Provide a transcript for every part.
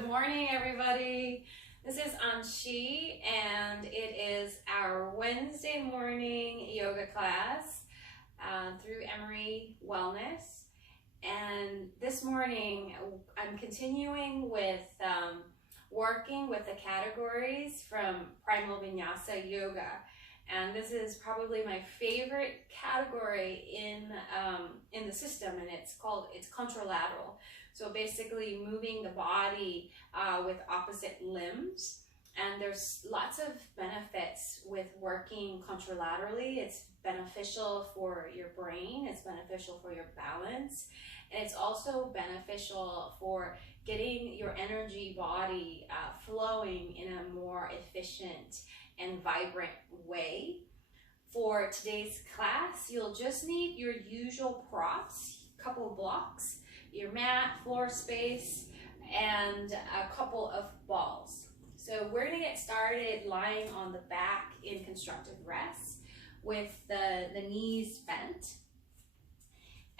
Good morning, everybody. This is Anshi, and it is our Wednesday morning yoga class through Emory Wellness. And this morning, I'm continuing with working with the categories from Primal Vinyasa Yoga. And this is probably my favorite category in the system, and it's Contralateral. So basically moving the body with opposite limbs. And there's lots of benefits with working contralaterally. It's beneficial for your brain, it's beneficial for your balance, and it's also beneficial for getting your energy body flowing in a more efficient and vibrant way. For today's class, you'll just need your usual props, a couple of blocks, your mat, floor space, and a couple of balls. So we're gonna get started lying on the back in constructive rest with the knees bent.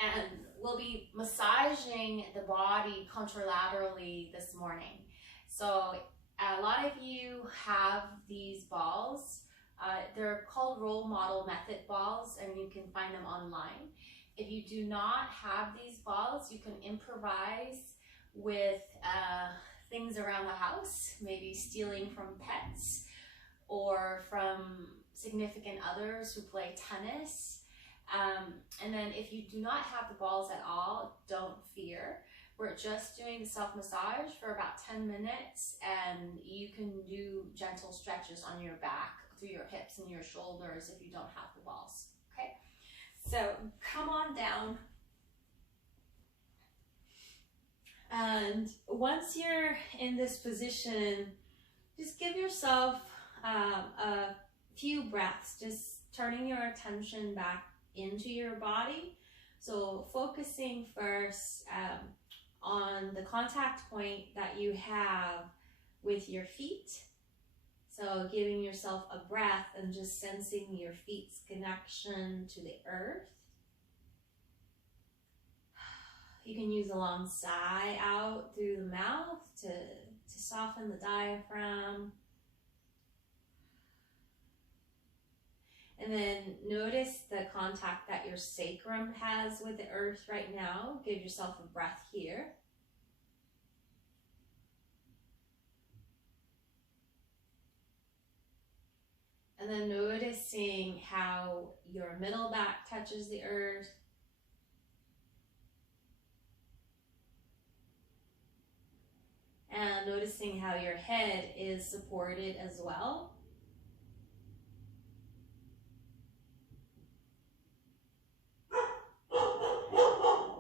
And we'll be massaging the body contralaterally this morning. So a lot of you have these balls. They're called role model method balls, and you can find them online. If you do not have these balls, you can improvise with things around the house, maybe stealing from pets or from significant others who play tennis. And then if you do not have the balls at all, don't fear. We're just doing the self-massage for about 10 minutes, and you can do gentle stretches on your back through your hips and your shoulders if you don't have the balls, okay? So come on down. And once you're in this position, just give yourself a few breaths, just turning your attention back into your body. So focusing first on the contact point that you have with your feet. So giving yourself a breath and just sensing your feet's connection to the earth. You can use a long sigh out through the mouth to soften the diaphragm. And then notice the contact that your sacrum has with the earth right now. Give yourself a breath here. And then noticing how your middle back touches the earth. And noticing how your head is supported as well.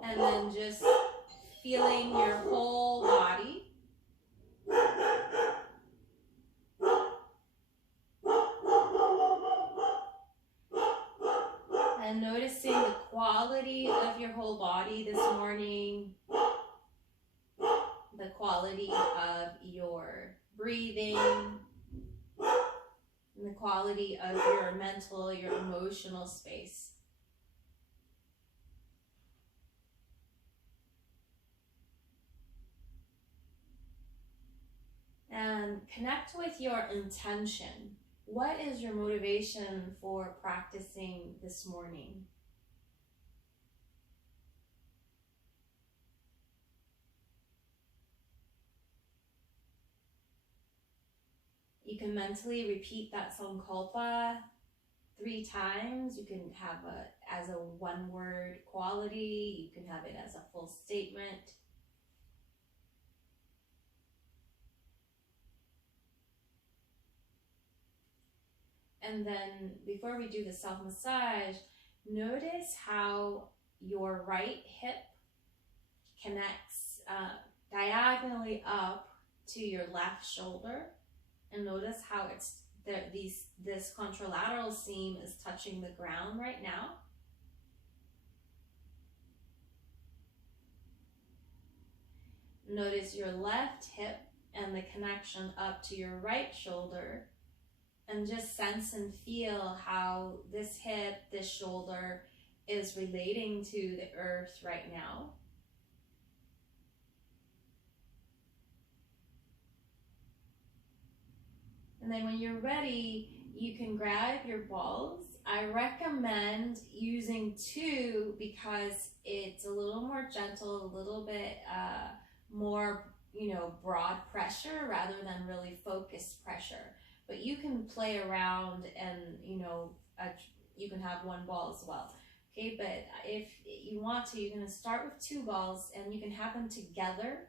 And then just feeling your whole body. And noticing the quality of your whole body this morning. The quality of your breathing. And the quality of your mental, your emotional space. And connect with your intention. What is your motivation for practicing this morning? You can mentally repeat that sankalpa 3 times. You can have it as a one-word quality. You can have it as a full statement. And then before we do the self-massage, notice how your right hip connects diagonally up to your left shoulder. And notice how this contralateral seam is touching the ground right now. Notice your left hip and the connection up to your right shoulder. And just sense and feel how this hip, this shoulder is relating to the earth right now. And then when you're ready, you can grab your balls. I recommend using 2 because it's a little more gentle, a little bit more, broad pressure rather than really focused pressure. But you can play around and, you can have 1 ball as well. Okay, but if you want to, you're going to start with 2 balls and you can have them together.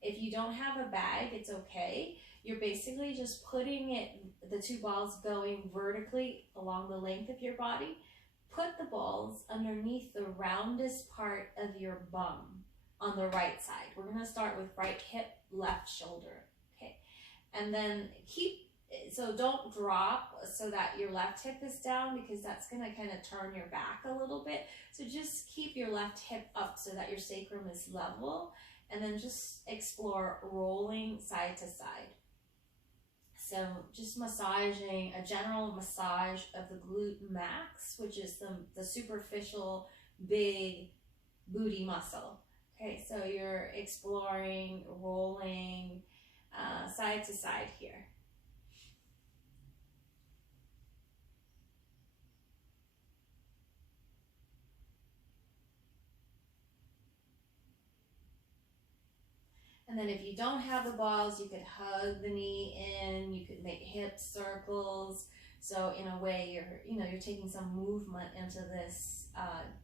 If you don't have a bag, it's okay. You're basically just putting the 2 balls going vertically along the length of your body. Put the balls underneath the roundest part of your bum on the right side. We're going to start with right hip, left shoulder. Okay, and then so don't drop so that your left hip is down, because that's going to kind of turn your back a little bit. So just keep your left hip up so that your sacrum is level, and then just explore rolling side to side. So just massaging, a general massage of the glute max, which is the superficial big booty muscle. Okay, so you're exploring rolling side to side here. And then if you don't have the balls, you could hug the knee in, you could make hip circles. So in a way, you're taking some movement into this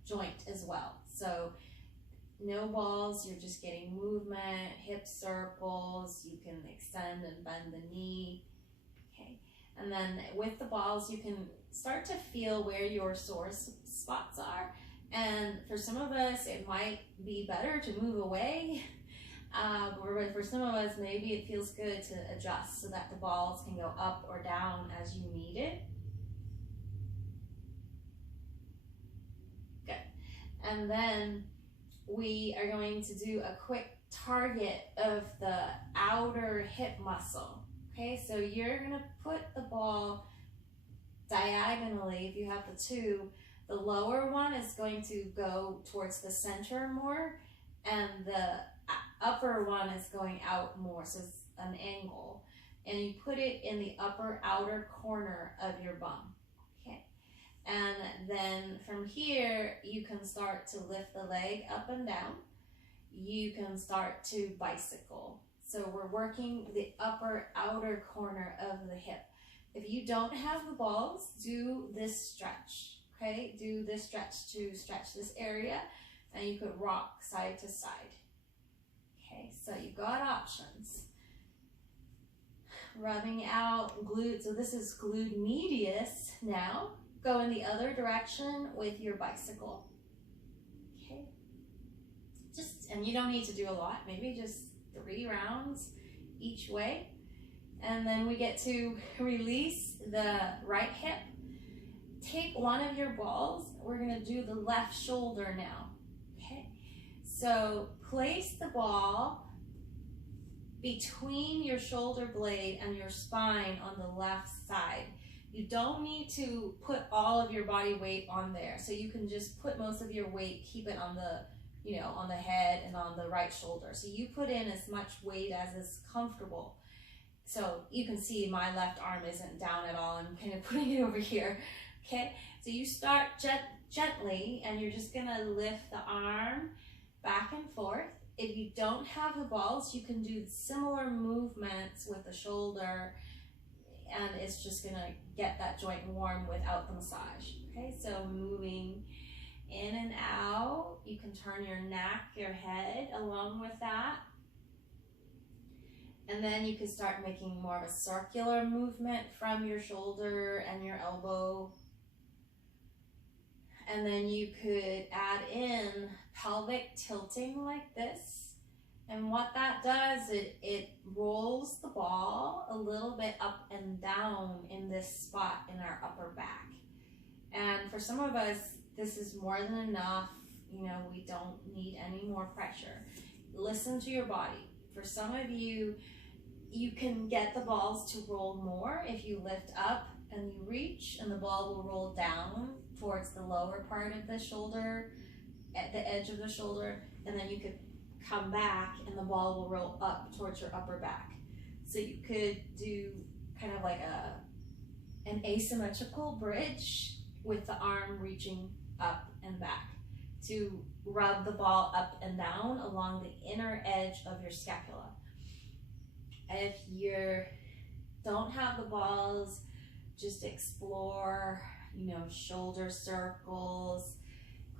joint as well. So no balls, you're just getting movement, hip circles, you can extend and bend the knee. Okay, and then with the balls, you can start to feel where your sore spots are. And for some of us, it might be better to move away. Or for some of us, maybe it feels good to adjust so that the balls can go up or down as you need it. Good. And then we are going to do a quick target of the outer hip muscle. Okay, so you're going to put the ball diagonally. If you have the 2, the lower one is going to go towards the center more, and the upper one is going out more, so it's an angle, and you put it in the upper outer corner of your bum. Okay, and then from here you can start to lift the leg up and down. You can start to bicycle. So we're working the upper outer corner of the hip. If you don't have the balls, do this stretch. Okay, do this stretch to stretch this area, and you could rock side to side. Okay, so you got options. Rubbing out glute, so this is glute medius now. Go in the other direction with your bicycle. Okay, and you don't need to do a lot, maybe just 3 rounds each way. And then we get to release the right hip. Take one of your balls, we're gonna do the left shoulder now. Okay, so place the ball between your shoulder blade and your spine on the left side. You don't need to put all of your body weight on there. So you can just put most of your weight, keep it on the, on the head and on the right shoulder. So you put in as much weight as is comfortable. So you can see my left arm isn't down at all. I'm kind of putting it over here. Okay, so you start gently, and you're just gonna lift the arm back and forth. If you don't have the balls, you can do similar movements with the shoulder, and it's just gonna get that joint warm without the massage. Okay, so moving in and out. You can turn your neck, your head along with that. And then you can start making more of a circular movement from your shoulder and your elbow. And then you could add in pelvic tilting like this. And what that does, it rolls the ball a little bit up and down in this spot in our upper back. And for some of us, this is more than enough. We don't need any more pressure. Listen to your body. For some of you, you can get the balls to roll more if you lift up and you reach, and the ball will roll down towards the lower part of the shoulder, at the edge of the shoulder, and then you could come back and the ball will roll up towards your upper back. So you could do kind of like an asymmetrical bridge with the arm reaching up and back to rub the ball up and down along the inner edge of your scapula. If you don't have the balls, just explore, shoulder circles,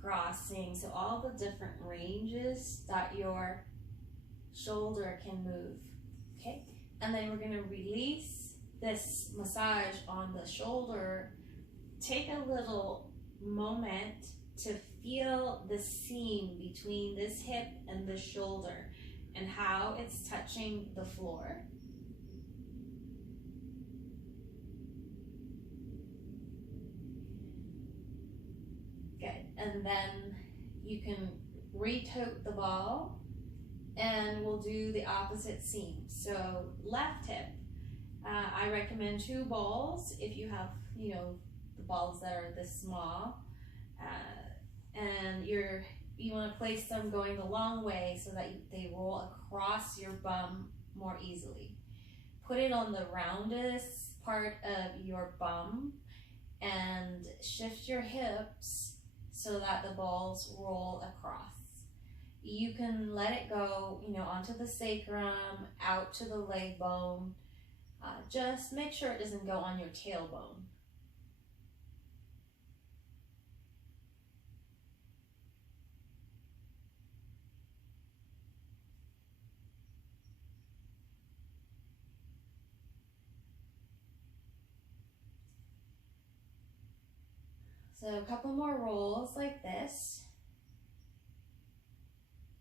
crossing, so all the different ranges that your shoulder can move, okay? And then we're gonna release this massage on the shoulder. Take a little moment to feel the seam between this hip and the shoulder and how it's touching the floor. Good, and then you can re-tote the ball and we'll do the opposite seam. So left hip, I recommend 2 balls if you have, the balls that are this small. And you want to place them going the long way so that they roll across your bum more easily. Put it on the roundest part of your bum and shift your hips so that the balls roll across. You can let it go, onto the sacrum, out to the leg bone. Just make sure it doesn't go on your tailbone. So a couple more rolls like this.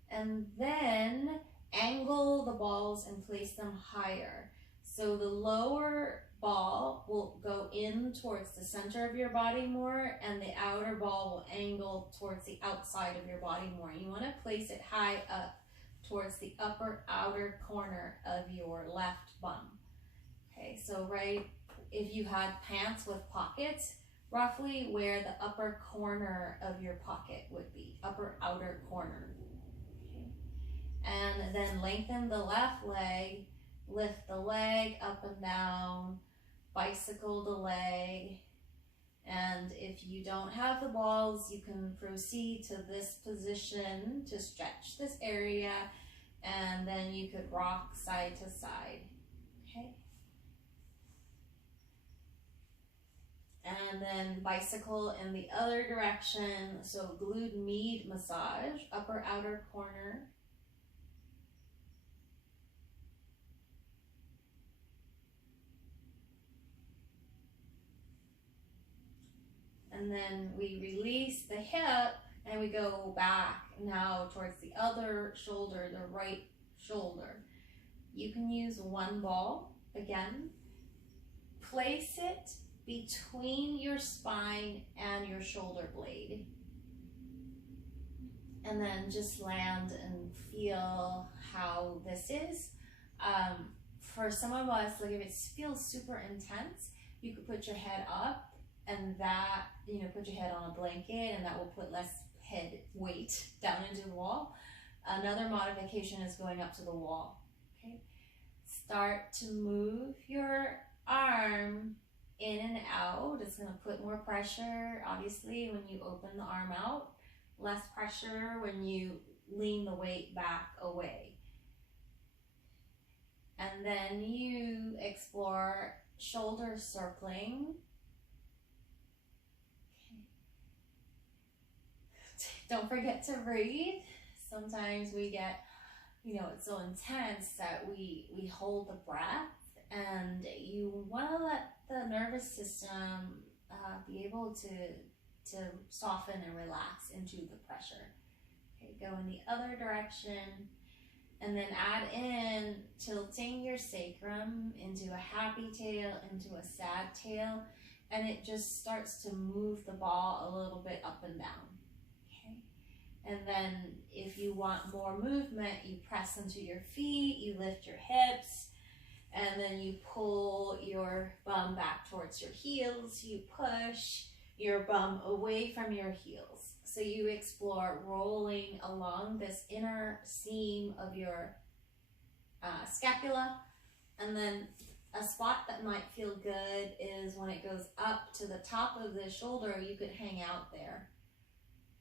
And then angle the balls and place them higher. So the lower ball will go in towards the center of your body more, and the outer ball will angle towards the outside of your body more. You want to place it high up towards the upper outer corner of your left bum. Okay, so if you had pants with pockets, roughly where the upper corner of your pocket would be, upper outer corner. Okay. And then lengthen the left leg, lift the leg up and down, bicycle the leg. And if you don't have the balls, you can proceed to this position to stretch this area, and then you could rock side to side, okay? And then bicycle in the other direction, so glute med massage, upper outer corner. And then we release the hip and we go back now towards the other shoulder, the right shoulder. You can use 1 ball again. Place it between your spine and your shoulder blade. And then just land and feel how this is. For some of us, like if it feels super intense, you could put your head up, and that, put your head on a blanket, and that will put less head weight down into the wall. Another modification is going up to the wall, okay? Start to move your arm in and out. It's gonna put more pressure, obviously, when you open the arm out. Less pressure when you lean the weight back away. And then you explore shoulder circling. Don't forget to breathe. Sometimes we get, it's so intense that we hold the breath, and you want to let the nervous system be able to soften and relax into the pressure. Okay, go in the other direction, and then add in tilting your sacrum into a happy tail, into a sad tail, and it just starts to move the ball a little bit up and down. And then if you want more movement, you press into your feet, you lift your hips, and then you pull your bum back towards your heels. You push your bum away from your heels. So you explore rolling along this inner seam of your scapula, and then A spot that might feel good is when it goes up to the top of the shoulder, you could hang out there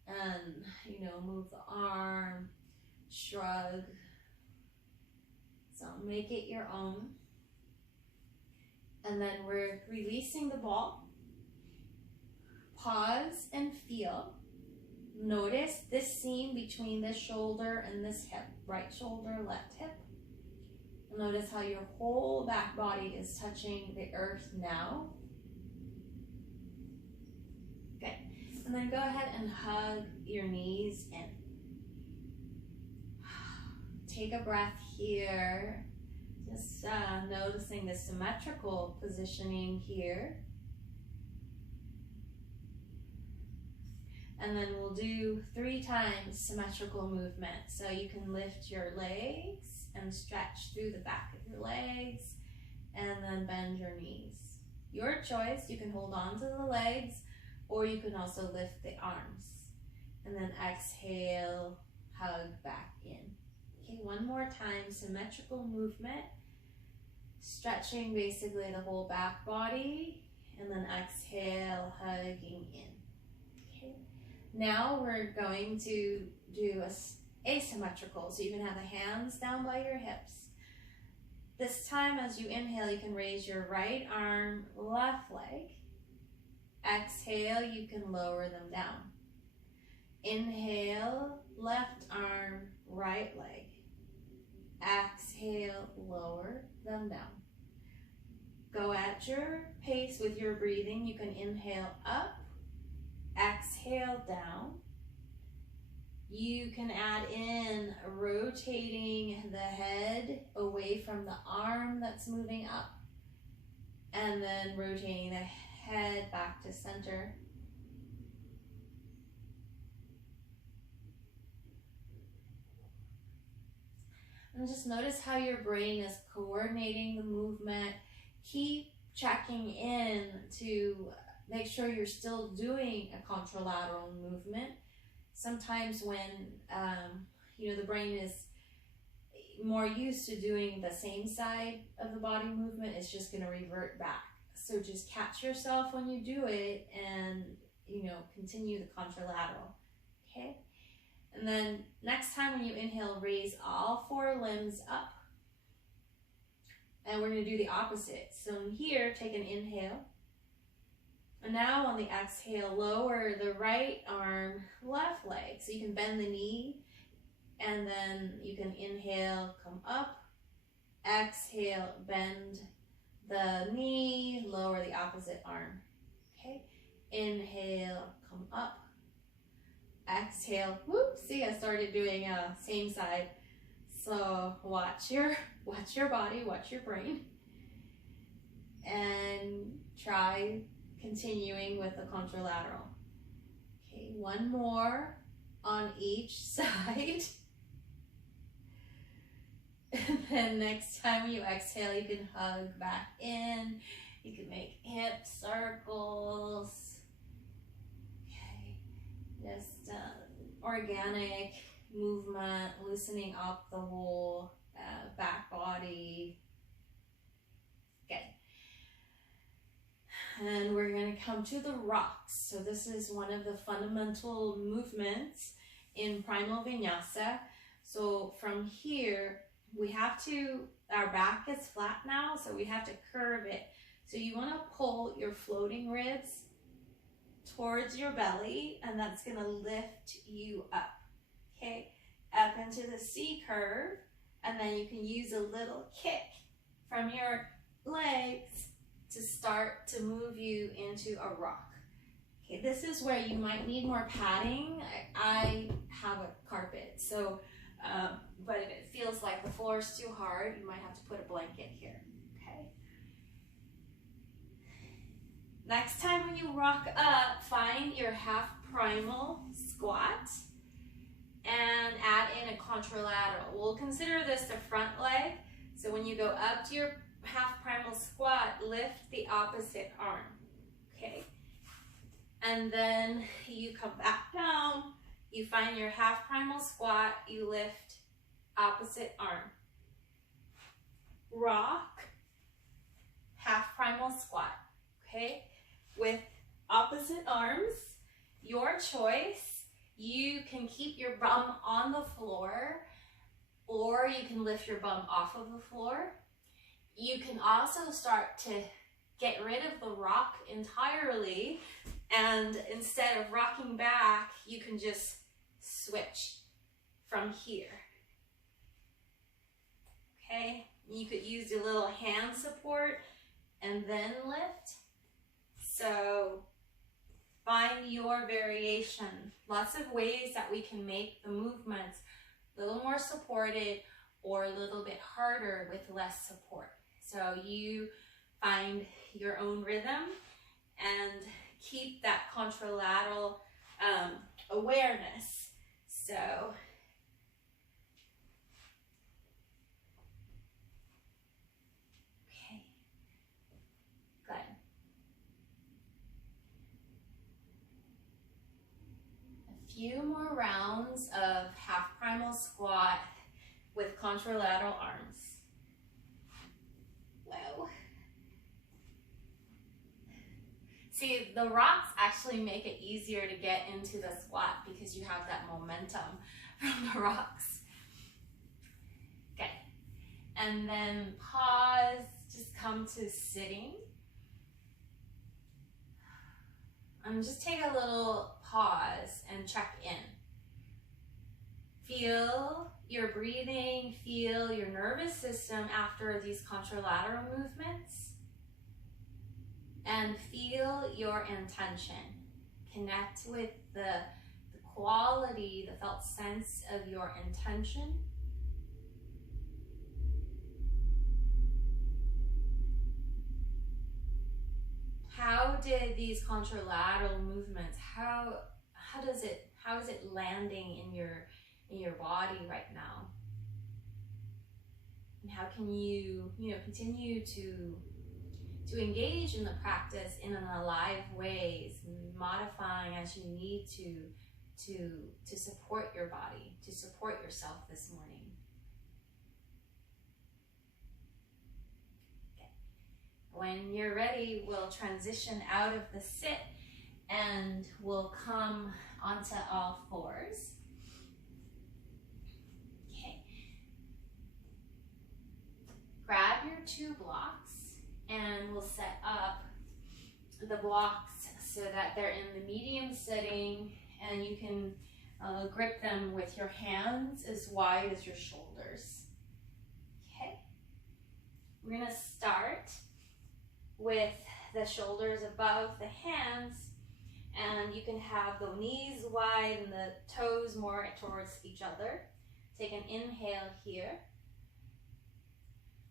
and, you know, move the arm, shrug. So make it your own. And then we're releasing the ball. Pause and feel. Notice this seam between this shoulder and this hip, right shoulder, left hip. Notice how your whole back body is touching the earth now. Good. And then go ahead and hug your knees in. Take a breath here. Just noticing the symmetrical positioning here. And then we'll do 3 times symmetrical movement. So you can lift your legs and stretch through the back of your legs and then bend your knees. Your choice, you can hold on to the legs or you can also lift the arms. And then exhale, hug back in. Okay, one more time, symmetrical movement. Stretching basically the whole back body and then exhale, hugging in. Okay. Now we're going to do asymmetrical, so you can have the hands down by your hips. This time as you inhale, you can raise your right arm, left leg. Exhale, you can lower them down. Inhale, left arm, right leg. Exhale, lower them down. Go at your pace with your breathing. You can inhale up, exhale down. You can add in rotating the head away from the arm that's moving up, and then rotating the head back to center. And just notice how your brain is coordinating the movement. Keep checking in to make sure you're still doing a contralateral movement. Sometimes when you know, the brain is more used to doing the same side of the body movement, it's just going to revert back. So just catch yourself when you do it and, you know, continue the contralateral. Okay? And then next time when you inhale, raise all 4 limbs up. And we're going to do the opposite. So here, take an inhale. And now on the exhale, lower the right arm, left leg. So you can bend the knee. And then you can inhale, come up. Exhale, bend the knee, lower the opposite arm. Okay? Inhale, come up. Exhale, whoop, see, I started doing same side. So watch your body, watch your brain, and try continuing with the contralateral. Okay, one more on each side. And then next time you exhale, you can hug back in. You can make hip circles. Just organic movement, loosening up the whole back body. Good. And we're going to come to the rocks. So this is one of the fundamental movements in primal vinyasa. So from here, we have to, our back is flat now, so we have to curve it. So you want to pull your floating ribs towards your belly, and that's going to lift you up. Okay, up into the C curve, and then you can use a little kick from your legs to start to move you into a rock. Okay, this is where you might need more padding. I have a carpet, so but if it feels like the floor is too hard, you might have to put a blanket here. Okay. Next time when you rock up, find your half primal squat and add in a contralateral. We'll consider this the front leg. So when you go up to your half primal squat, lift the opposite arm. Okay. And then you come back down, you find your half primal squat, you lift opposite arm. Rock, primal squat, okay? With opposite arms, your choice. You can keep your bum on the floor, or you can lift your bum off of the floor. You can also start to get rid of the rock entirely, and instead of rocking back, you can just switch from here. Okay, you could use your little hand support and then lift. So find your variation. Lots of ways that we can make the movements a little more supported or a little bit harder with less support. So you find your own rhythm and keep that contralateral awareness. So okay, good. A few more rounds of half primal squat with contralateral arms. Whoa. See, the rocks actually make it easier to get into the squat because you have that momentum from the rocks. Okay, and then pause, just come to sitting. And just take a little pause and check in. Feel your breathing, feel your nervous system after these contralateral movements. And feel your intention. Connect with the quality, the felt sense of your intention. How did these contralateral movements, how is it landing in your body right now? And how can you continue to engage in the practice in an alive way, modifying as you need to support your body, to support yourself this morning. Okay. When you're ready, we'll transition out of the sit and we'll come onto all fours. Okay. Grab your 2 blocks. And we'll set up the blocks so that they're in the medium sitting, and you can grip them with your hands as wide as your shoulders. Okay, we're gonna start with the shoulders above the hands, and you can have the knees wide and the toes more towards each other. Take an inhale here,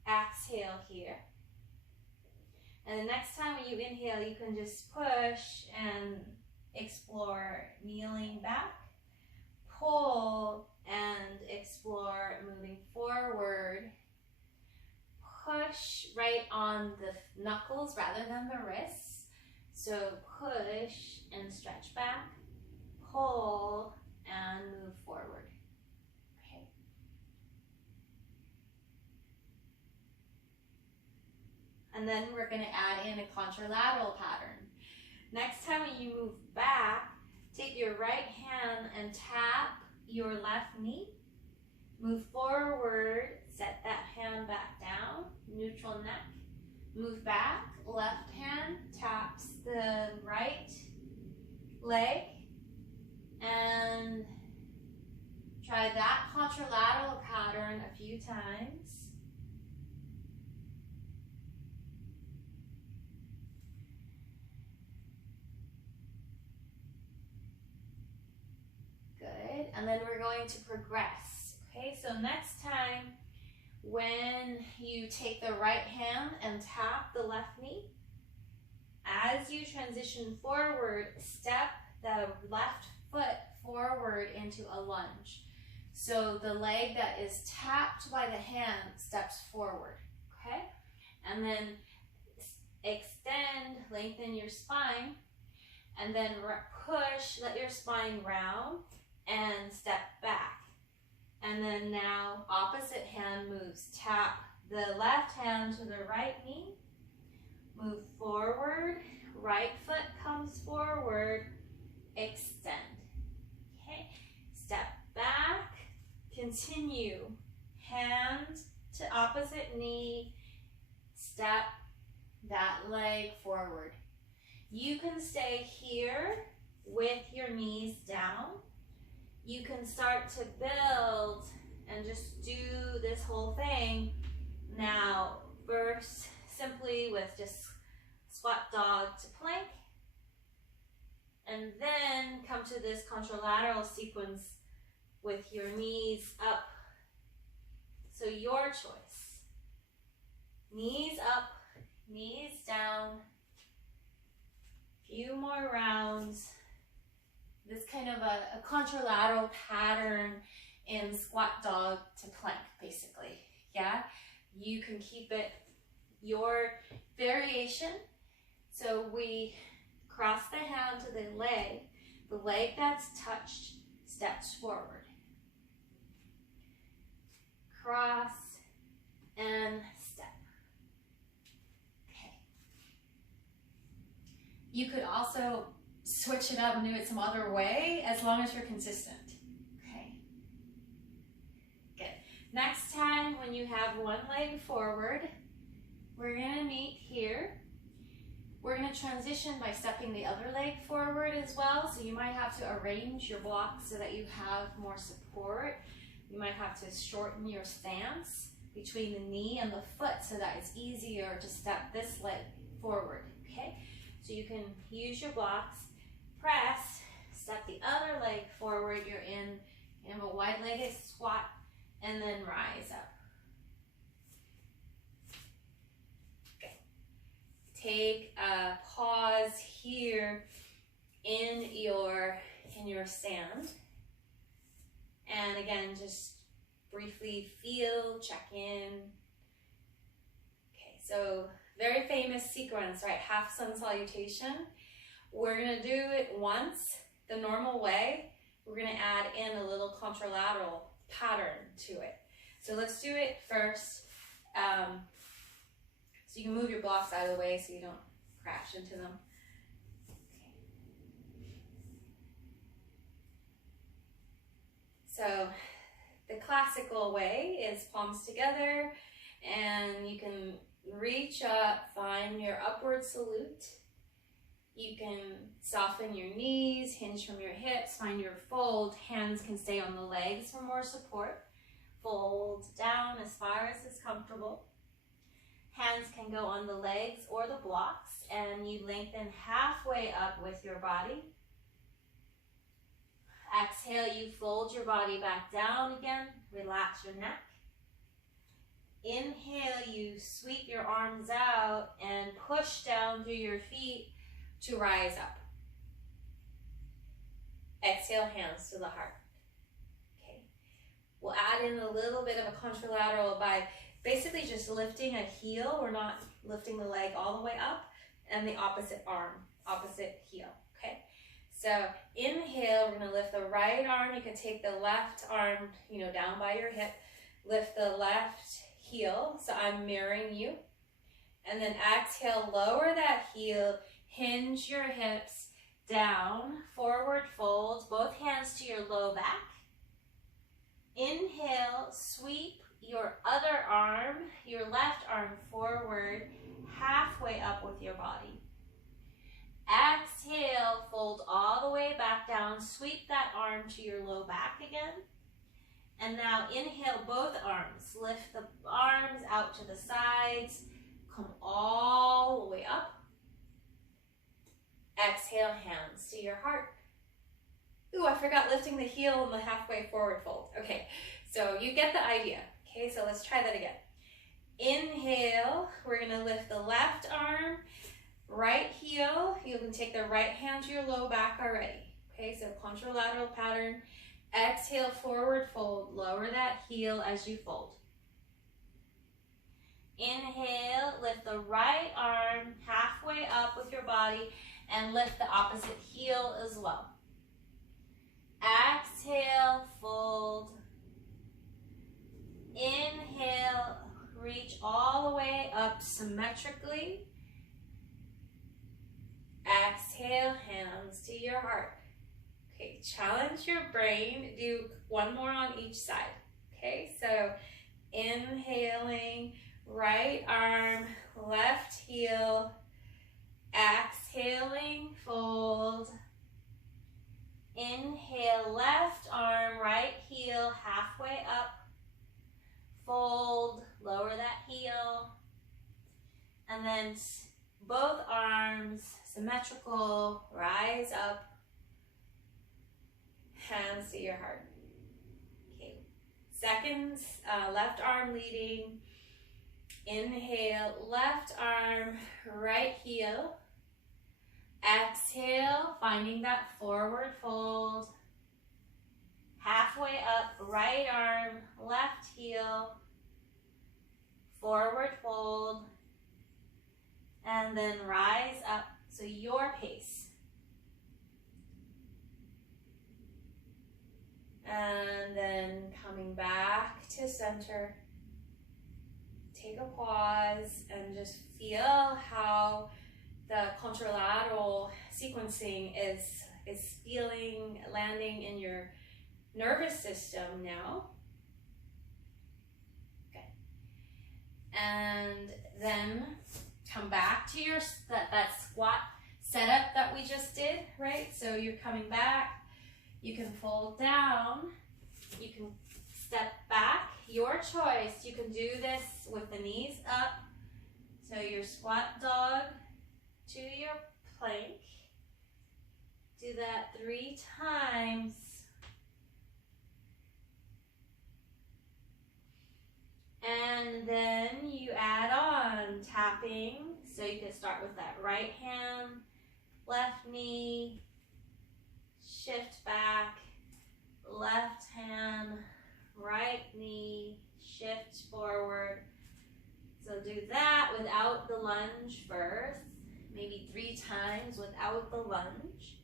exhale here. And the next time when you inhale, you can just push and explore kneeling back, pull and explore moving forward, push right on the knuckles rather than the wrists. So push and stretch back, pull and move forward. And then we're going to add in a contralateral pattern. Next time when you move back, take your right hand and tap your left knee. Move forward, set that hand back down, neutral neck. Move back, left hand taps the right leg. And try that contralateral pattern a few times. And then we're going to progress. Okay, so next time when you take the right hand and tap the left knee, as you transition forward, step the left foot forward into a lunge. So the leg that is tapped by the hand steps forward, okay? And then extend, lengthen your spine, and then push, let your spine round, and step back. And then now opposite hand moves. Tap the left hand to the right knee. Move forward, right foot comes forward, extend. Okay, step back, continue, hand to opposite knee, step that leg forward. You can stay here with your knees down. You can start to build and just do this whole thing now. First, simply with just squat dog to plank, and then come to this contralateral sequence with your knees up. So your choice. Knees up, knees down. Few more rounds. This kind of a contralateral pattern in squat dog to plank, basically. Yeah, you can keep it your variation. So we cross the hand to the leg that's touched steps forward. Cross and step. Okay. You could also switch it up and do it some other way as long as you're consistent. Okay. Good. Next time when you have one leg forward, we're going to meet here. We're going to transition by stepping the other leg forward as well. So you might have to arrange your blocks so that you have more support. You might have to shorten your stance between the knee and the foot so that it's easier to step this leg forward. Okay? So you can use your blocks, press, step the other leg forward. You're in a wide-legged squat, and then rise up. Take a pause here in your stand. And again, just briefly feel, check in. Okay, so very famous sequence, right? Half sun salutation. We're gonna do it once the normal way. We're gonna add in a little contralateral pattern to it. So let's do it first. So you can move your blocks out of the way so you don't crash into them. Okay. So the classical way is palms together, and you can reach up, find your upward salute. You can soften your knees, hinge from your hips, find your fold. Hands can stay on the legs for more support. Fold down as far as is comfortable. Hands can go on the legs or the blocks, and you lengthen halfway up with your body. Exhale, you fold your body back down again. Relax your neck. Inhale, you sweep your arms out and push down through your feet to rise up. Exhale, hands to the heart. Okay. We'll add in a little bit of a contralateral by basically just lifting a heel. We're not lifting the leg all the way up, and the opposite arm, opposite heel, okay? So inhale, we're gonna lift the right arm. You can take the left arm, down by your hip. Lift the left heel, so I'm mirroring you. And then exhale, lower that heel, hinge your hips down, forward fold, both hands to your low back. Inhale, sweep your other arm, your left arm forward, halfway up with your body. Exhale, fold all the way back down, sweep that arm to your low back again. And now inhale both arms, lift the arms out to the sides, come all the way up. Exhale, hands to your heart. Ooh, I forgot lifting the heel and the halfway forward fold. Okay, so you get the idea. Okay, so let's try that again. Inhale, we're gonna lift the left arm, right heel. You can take the right hand to your low back already. Okay, so contralateral pattern. Exhale, forward fold. Lower that heel as you fold. Inhale, lift the right arm halfway up with your body and lift the opposite heel as well. Exhale, fold. Inhale, reach all the way up symmetrically. Inhale, hands to your heart. Okay, challenge your brain. Do one more on each side. Okay, so inhaling, right arm, left heel. Exhaling, fold. Inhale, left arm, right heel, halfway up. Fold, lower that heel. And then both arms, symmetrical, rise up. Hands to your heart. Okay, seconds, left arm leading. Inhale, left arm, right heel. Exhale, finding that forward fold. Halfway up, right arm, left heel. Forward fold. And then rise up, so your pace. And then coming back to center. Take a pause and just feel how the contralateral sequencing is feeling, landing in your nervous system now. Okay. And then come back to your that squat setup that we just did, right? So you're coming back, you can fold down, you can step back, your choice. You can do this with the knees up. So your squat dog to your plank. Do that 3 times. And then you add on tapping. So you can start with that right hand, left knee, shift back, left hand, right knee, shift forward. So do that without the lunge first, maybe 3 times without the lunge.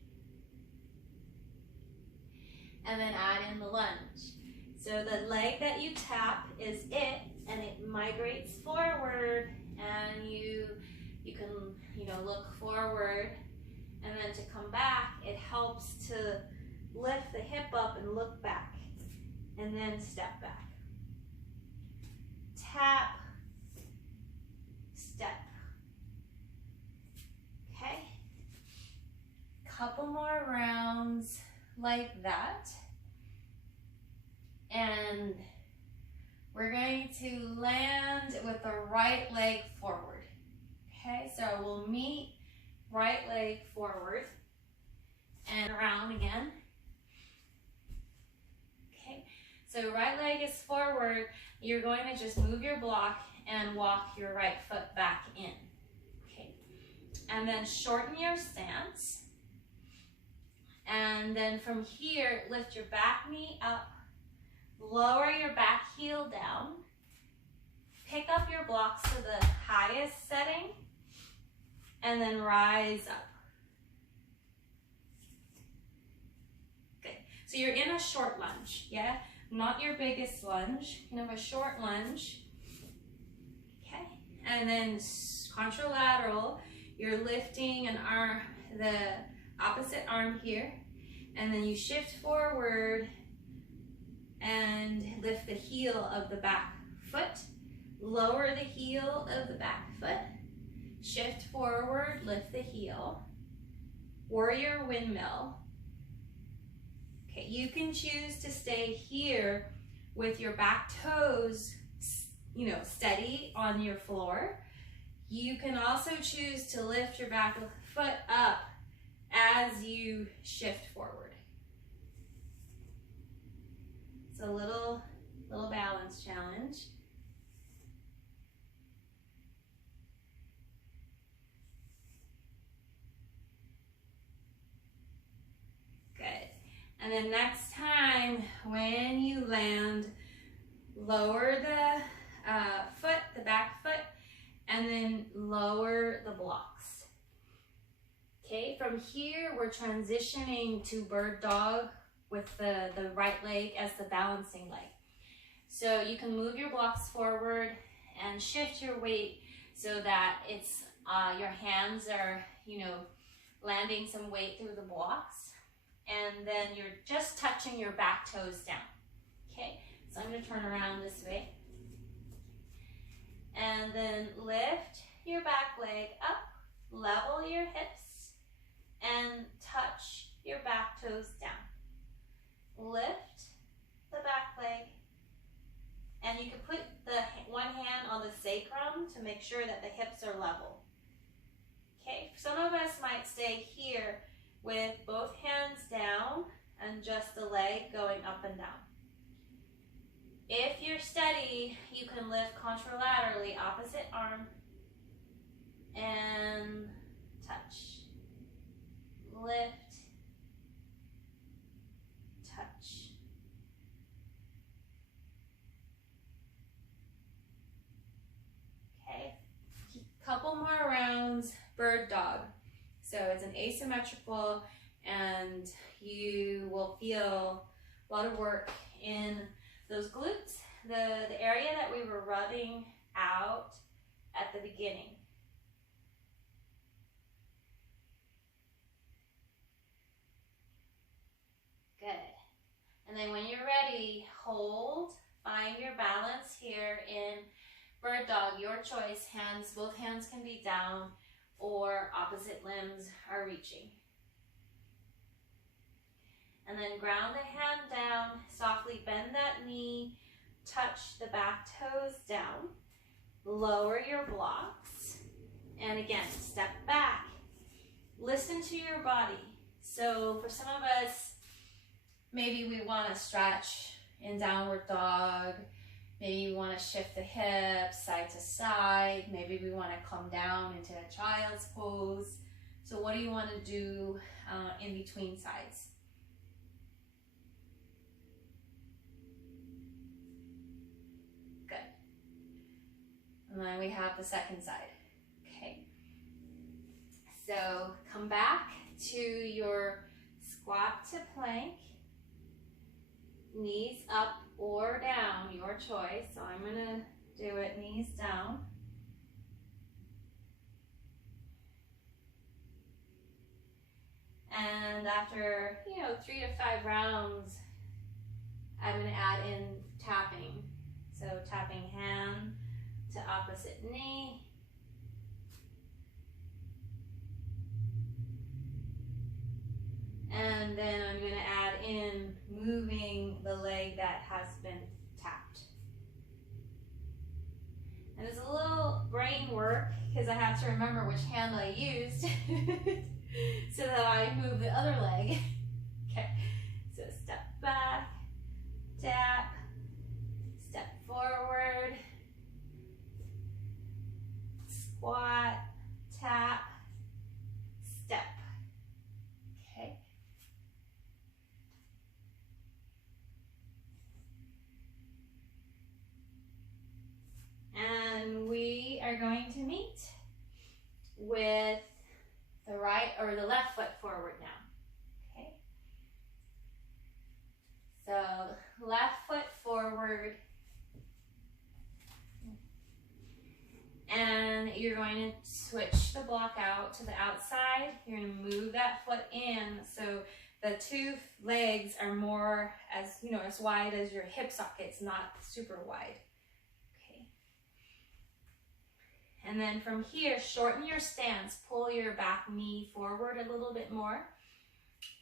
And then add in the lunge. So the leg that you tap is it, and it migrates forward, and you can, look forward, and then to come back, it helps to lift the hip up and look back, and then step back. Tap, step. Okay? Couple more rounds like that. And we're going to land with the right leg forward. Okay, so we'll meet right leg forward and around again. Okay, so right leg is forward. You're going to just move your block and walk your right foot back in. Okay, and then shorten your stance. And then from here, lift your back knee up. Lower your back heel down. Pick up your blocks to the highest setting. And then rise up. Good. So you're in a short lunge, yeah? Not your biggest lunge, kind of a short lunge. Okay. And then contralateral, you're lifting an arm, the opposite arm here. And then you shift forward and lift the heel of the back foot. Lower the heel of the back foot. Shift forward, lift the heel. Warrior windmill. Okay, you can choose to stay here with your back toes, steady on your floor. You can also choose to lift your back foot up as you shift forward. It's a little balance challenge. Good. And then next time when you land, lower the foot, the back foot, and then lower the blocks. Okay, from here we're transitioning to bird dog with the right leg as the balancing leg. So you can move your blocks forward and shift your weight so that it's your hands are, landing some weight through the blocks. And then you're just touching your back toes down. Okay, so I'm going to turn around this way. And then lift your back leg up, level your hips, and touch your back toes down. Lift the back leg, and you can put the one hand on the sacrum to make sure that the hips are level. Okay, some of us might stay here with both hands down and just the leg going up and down. If you're steady, you can lift contralaterally, opposite arm, and touch. Lift, touch. Okay, couple more rounds, bird dog. So it's an asymmetrical, and you will feel a lot of work in those glutes, the area that we were rubbing out at the beginning. Good. And then when you're ready, hold, find your balance here in bird dog, your choice. Hands, both hands can be down or opposite limbs are reaching. And then ground the hand down, softly bend that knee, touch the back toes down, lower your blocks, and again, step back. Listen to your body. So for some of us, maybe we want to stretch in downward dog. Maybe we want to shift the hips side to side. Maybe we want to come down into a child's pose. So what do you want to do in between sides? Good. And then we have the second side. Okay. So come back to your squat to plank. Knees up or down, your choice. So I'm going to do it knees down. And after, 3 to 5 rounds, I'm going to add in tapping. So tapping hand to opposite knee. And then I'm going to add in moving the leg that has been tapped. And it's a little brain work because I have to remember which hand I used so that I move the other leg. Okay, so step back, tap, step forward, squat, tap, step. Okay. And we are going to meet with the right or the left foot forward now. Okay. So left foot forward. And you're going to switch the block out to the outside. You're going to move that foot in so the two legs are more as wide as your hip sockets, not super wide. And then from here, shorten your stance. Pull your back knee forward a little bit more.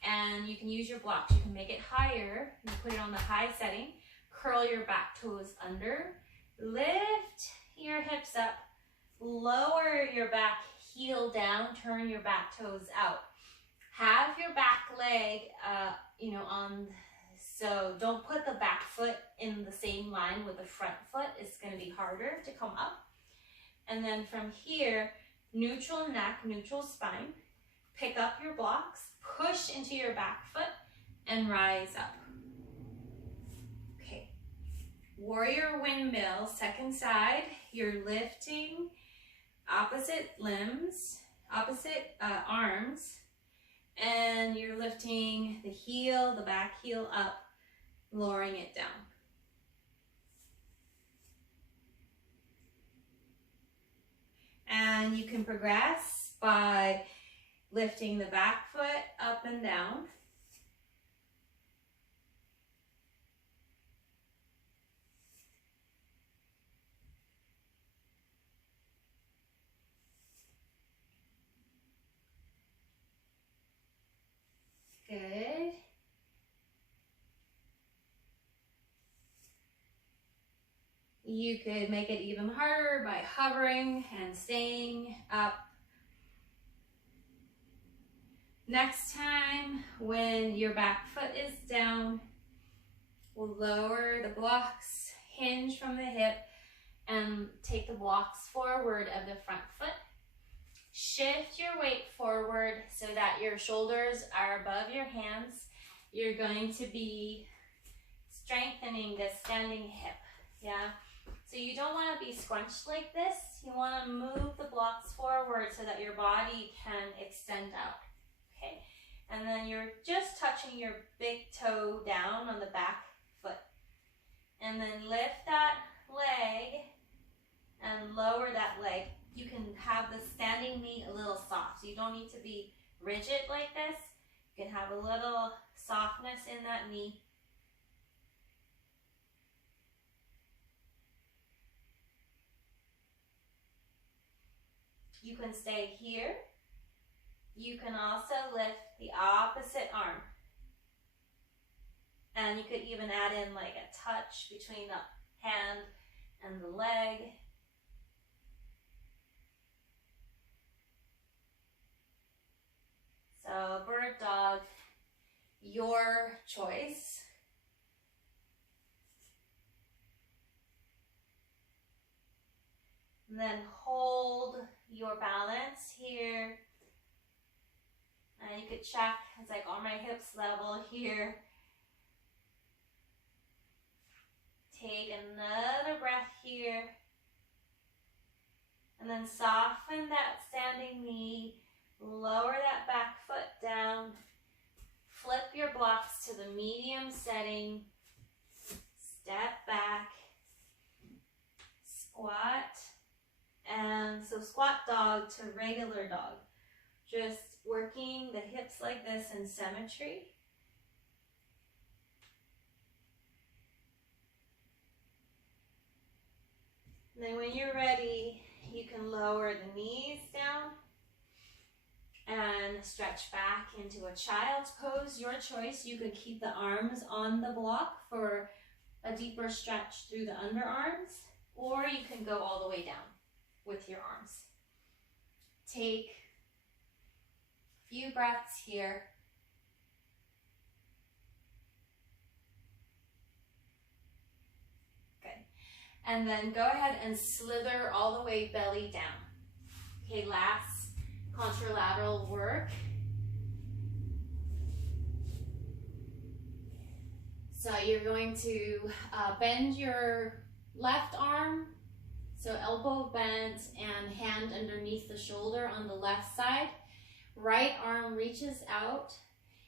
And you can use your blocks. You can make it higher. You put it on the high setting. Curl your back toes under. Lift your hips up. Lower your back heel down. Turn your back toes out. Have your back leg, on. So don't put the back foot in the same line with the front foot. It's going to be harder to come up. And then from here, neutral neck, neutral spine. Pick up your blocks, push into your back foot, and rise up. Okay. Warrior windmill, second side. You're lifting opposite limbs, opposite arms, and you're lifting the heel, the back heel up, lowering it down. And you can progress by lifting the back foot up and down. Good. You could make it even harder by hovering and staying up. Next time, when your back foot is down, we'll lower the blocks, hinge from the hip, and take the blocks forward of the front foot. Shift your weight forward so that your shoulders are above your hands. You're going to be strengthening the standing hip, yeah? So you don't want to be scrunched like this. You want to move the blocks forward so that your body can extend out, okay? And then you're just touching your big toe down on the back foot. And then lift that leg and lower that leg. You can have the standing knee a little soft. So you don't need to be rigid like this. You can have a little softness in that knee. You can stay here. You can also lift the opposite arm. And you could even add in like a touch between the hand and the leg. So bird dog, your choice. And then hold your balance here. And you could check, it's like on my hips level here. Take another breath here. And then soften that standing knee. Lower that back foot down. Flip your blocks to the medium setting. Step back. Squat. And so squat dog to regular dog. Just working the hips like this in symmetry. And then when you're ready, you can lower the knees down and stretch back into a child's pose. Your choice. You can keep the arms on the block for a deeper stretch through the underarms, or you can go all the way down with your arms. Take a few breaths here. Good. And then go ahead and slither all the way belly down. Okay, last contralateral work. So you're going to bend your left arm, so elbow bent and hand underneath the shoulder on the left side. Right arm reaches out.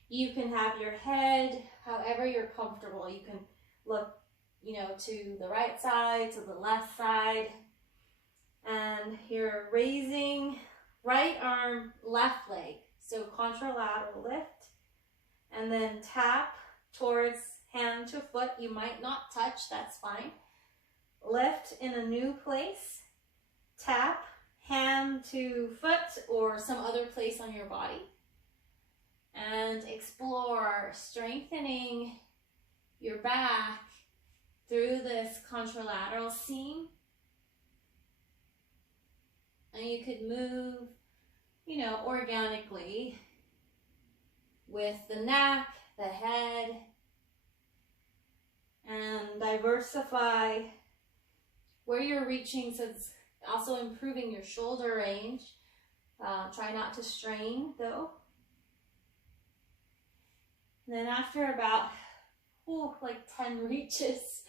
You can have your head however you're comfortable. You can look, to the right side, to the left side, and you're raising right arm, left leg. So contralateral lift, and then tap towards hand to foot. You might not touch, that's fine. Lift in a new place, tap, hand to foot or some other place on your body. And explore strengthening your back through this contralateral seam. And you could move, organically with the neck, the head, and diversify where you're reaching, so it's also improving your shoulder range. Try not to strain though. And then after about like 10 reaches,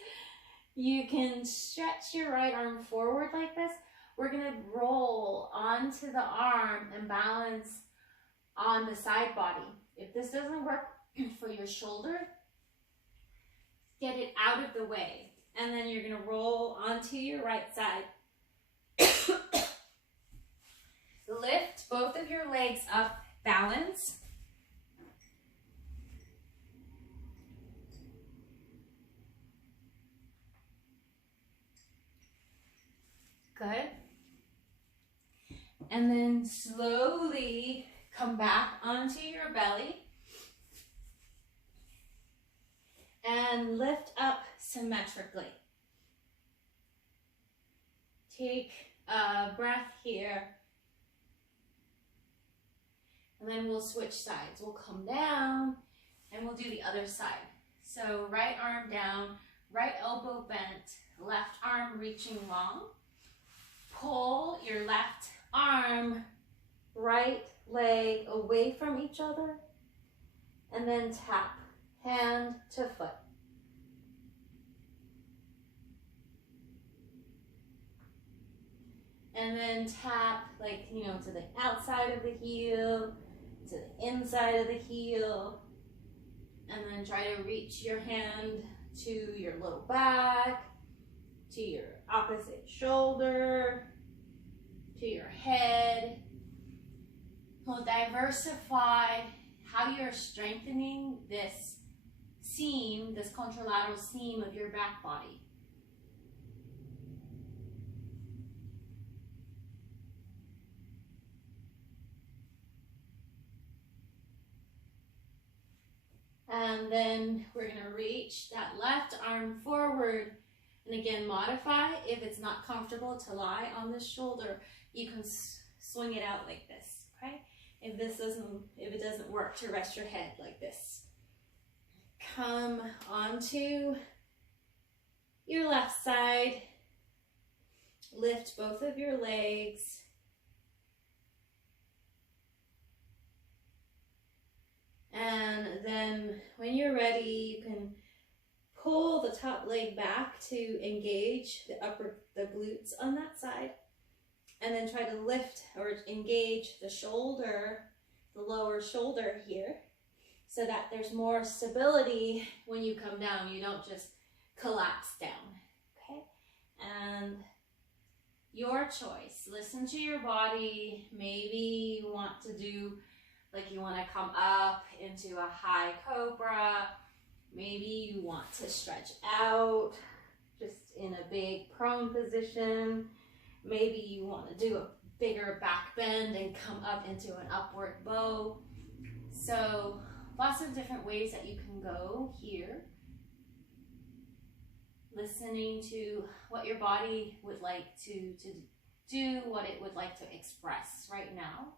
you can stretch your right arm forward like this. We're gonna roll onto the arm and balance on the side body. If this doesn't work for your shoulder, get it out of the way. And then you're gonna roll onto your right side. Lift both of your legs up, balance. Good. And then slowly come back onto your belly and lift up symmetrically. Take a breath here. And then we'll switch sides. We'll come down and we'll do the other side. So right arm down, right elbow bent, left arm reaching long. Pull your left arm, right leg away from each other, and then tap hand to foot. And then tap to the outside of the heel, to the inside of the heel, and then try to reach your hand to your low back, to your opposite shoulder, to your head. We'll diversify how you're strengthening this seam, this contralateral seam of your back body. And then we're going to reach that left arm forward. And again, modify. If it's not comfortable to lie on the shoulder, you can swing it out like this, okay? If it doesn't work, to rest your head like this. Come onto your left side. Lift both of your legs. And then when you're ready, you can pull the top leg back to engage the glutes on that side. And then try to lift or engage the shoulder, the lower shoulder here, so that there's more stability when you come down. You don't just collapse down, okay? And your choice. Listen to your body. Maybe you want to do, you want to come up into a high cobra. Maybe you want to stretch out just in a big prone position. Maybe you want to do a bigger back bend and come up into an upward bow. So lots of different ways that you can go here. Listening to what your body would like to do, what it would like to express right now.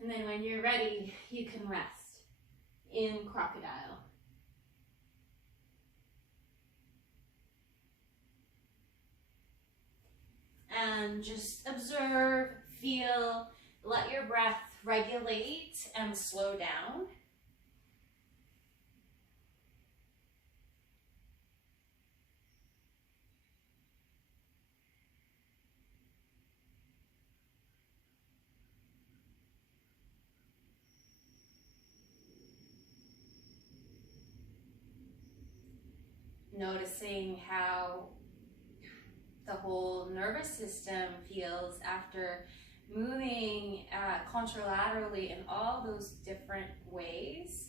And then when you're ready, you can rest in crocodile. And just observe, feel, let your breath regulate and slow down. Noticing how the whole nervous system feels after moving contralaterally in all those different ways.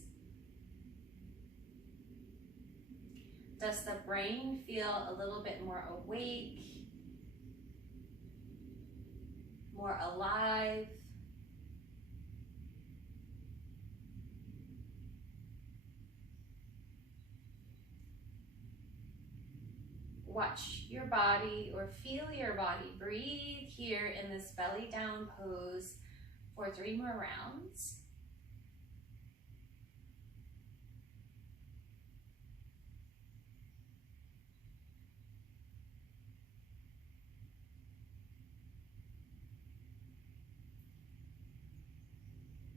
Does the brain feel a little bit more awake, more alive? Watch your body or feel your body. Breathe here in this belly down pose for 3 more rounds.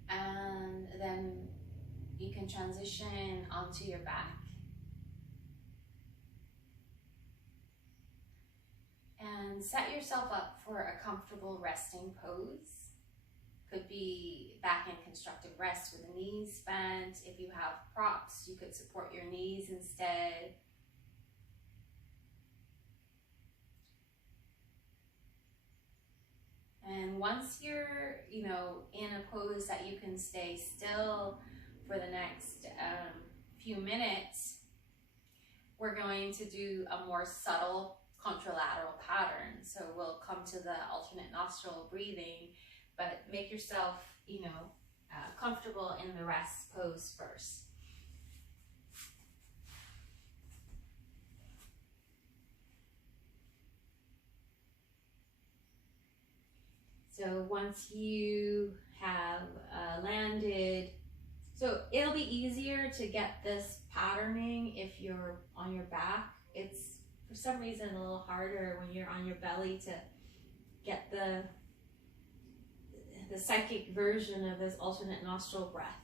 And then you can transition onto your back. And set yourself up for a comfortable resting pose. Could be back in constructive rest with the knees bent. If you have props, you could support your knees instead. And once you're, you know, in a pose that you can stay still for the next few minutes, we're going to do a more subtle contralateral pattern. So we'll come to the alternate nostril breathing, but make yourself, you know, comfortable in the rest pose first. So once you have landed, so it'll be easier to get this patterning if you're on your back. It's for some reason a little harder when you're on your belly to get the psychic version of this alternate nostril breath.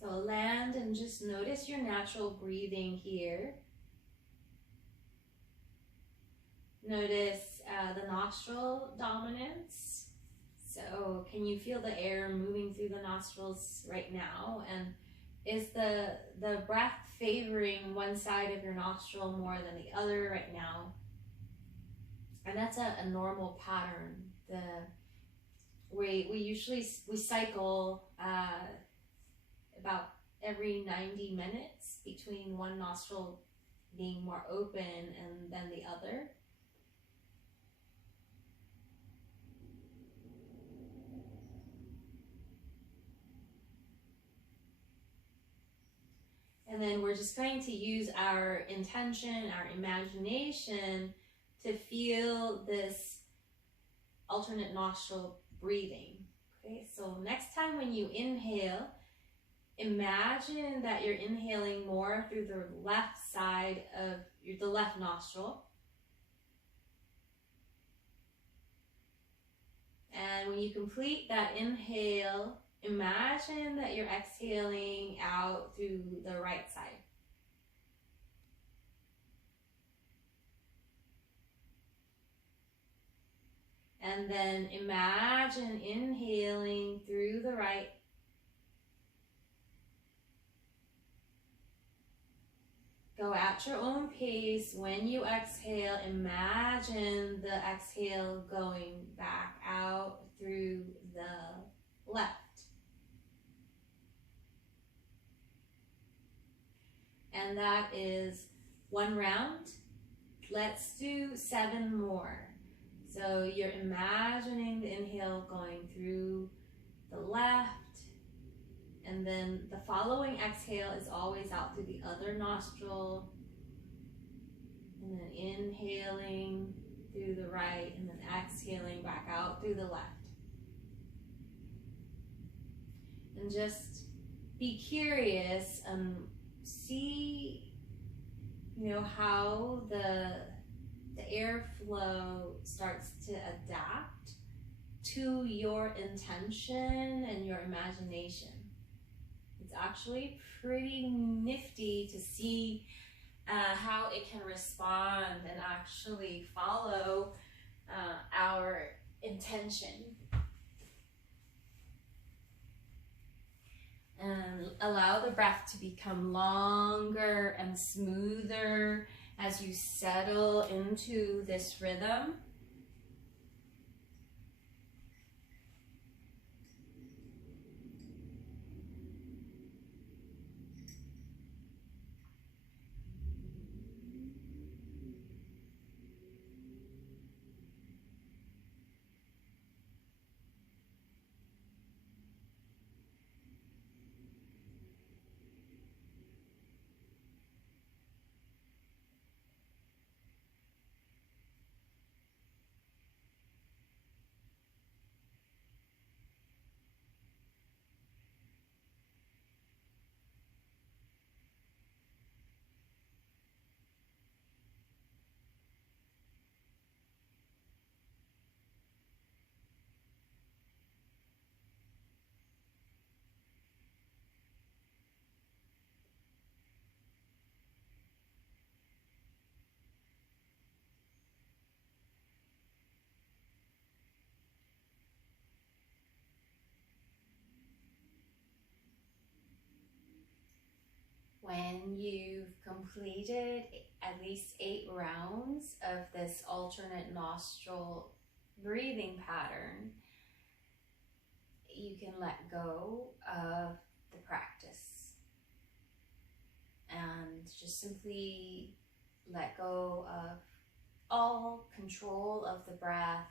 So land and just notice your natural breathing here. Notice the nostril dominance. So can you feel the air moving through the nostrils right now? And is the breath favoring one side of your nostril more than the other right now? And that's a normal pattern. We usually cycle about every 90 minutes between one nostril being more open and then the other. And then we're just going to use our intention, our imagination to feel this alternate nostril breathing. Okay, so next time when you inhale, imagine that you're inhaling more through the left side of the left nostril. And when you complete that inhale, imagine that you're exhaling out through the right side. And then imagine inhaling through the right. Go at your own pace. When you exhale, imagine the exhale going back out through the left. And that is one round. Let's do 7 more. So you're imagining the inhale going through the left, and then the following exhale is always out through the other nostril, and then inhaling through the right, and then exhaling back out through the left. And just be curious and see, you know, how the airflow starts to adapt to your intention and your imagination. It's actually pretty nifty to see how it can respond and actually follow our intention. And allow the breath to become longer and smoother as you settle into this rhythm. When you've completed at least 8 rounds of this alternate nostril breathing pattern, you can let go of the practice and just simply let go of all control of the breath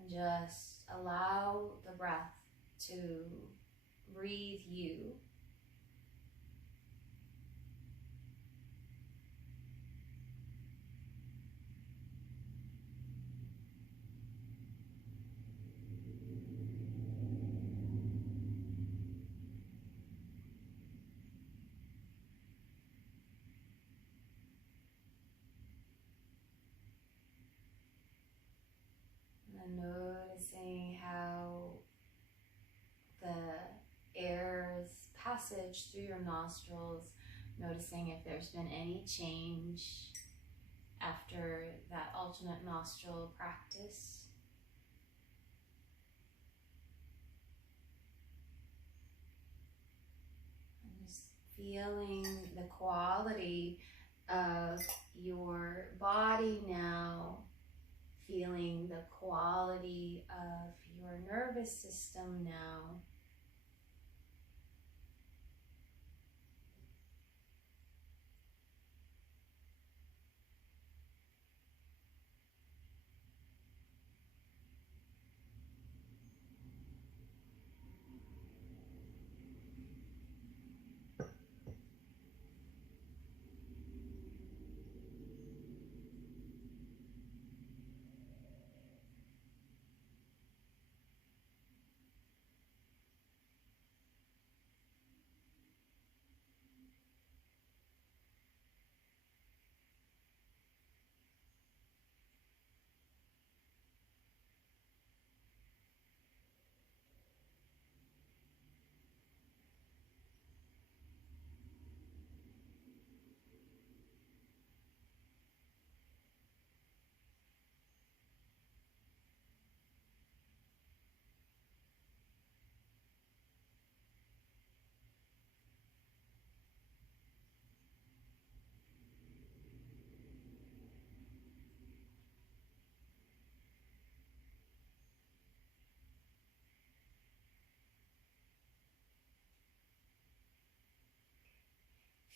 and just allow the breath to breathe you. And noticing how the air's passage through your nostrils, noticing if there's been any change after that alternate nostril practice. And just feeling the quality of your body now, feeling the quality of your nervous system now.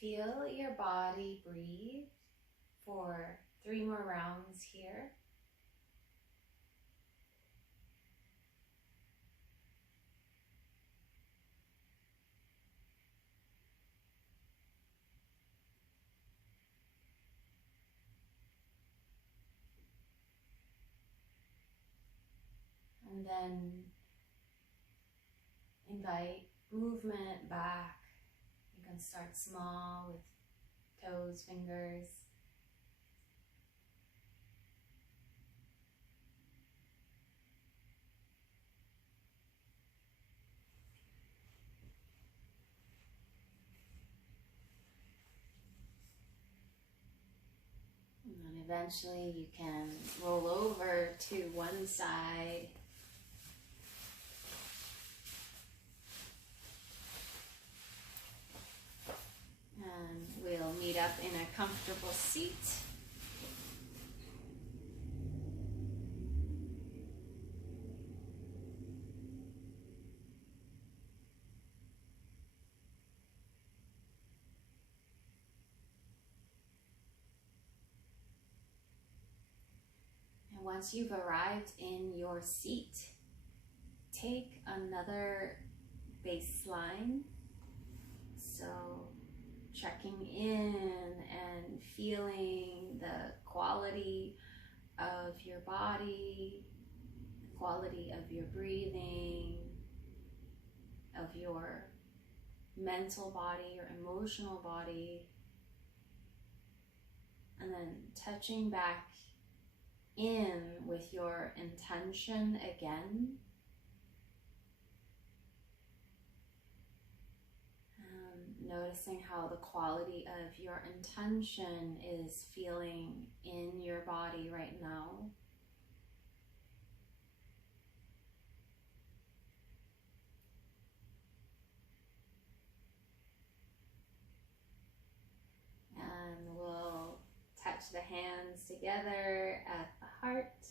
Feel your body breathe for 3 more rounds here. And then invite movement back. You can start small with toes, fingers. And then eventually you can roll over to one side. And we'll meet up in a comfortable seat. And once you've arrived in your seat, take another baseline. So checking in and feeling the quality of your body, the quality of your breathing, of your mental body, your emotional body, and then touching back in with your intention again. Noticing how the quality of your intention is feeling in your body right now. together at the heart.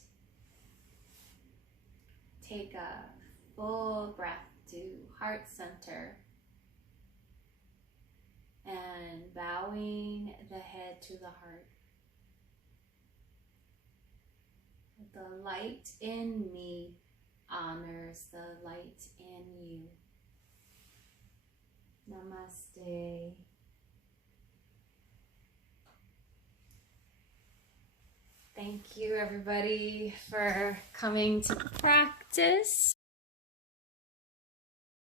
Take a full breath to heart center and bowing the head to the heart. The light in me honors the light in you. Namaste. Thank you, everybody, for coming to practice.